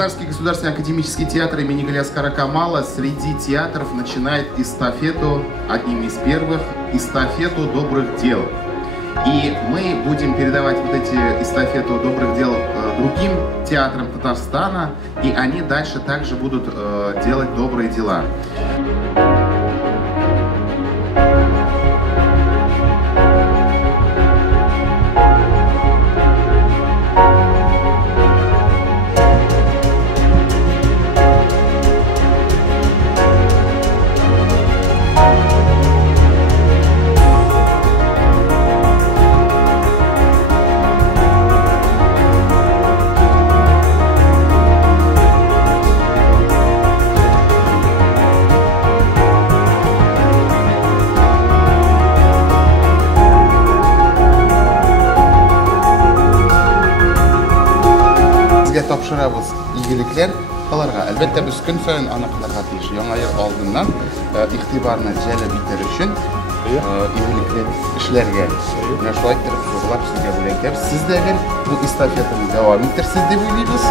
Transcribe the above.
Татарский государственный академический театр имени Галиаскара Камала среди театров начинает эстафету, одним из первых, эстафету добрых дел. И мы будем передавать вот эти эстафету добрых дел другим театрам Татарстана, и они дальше также будут делать добрые дела. Тапшырабыз игіліктер аларға. Әлбәттә біз күн сайын анықларға тиіш. Яңа ел алдыннан игътибарны җәлеп итер өчен игілікле эшләргә. Менә шулай итеп сузылып сезгә бүләкләр. Сез дә бу эстафетаны дәвам иттерсез дип уйлыйбыз.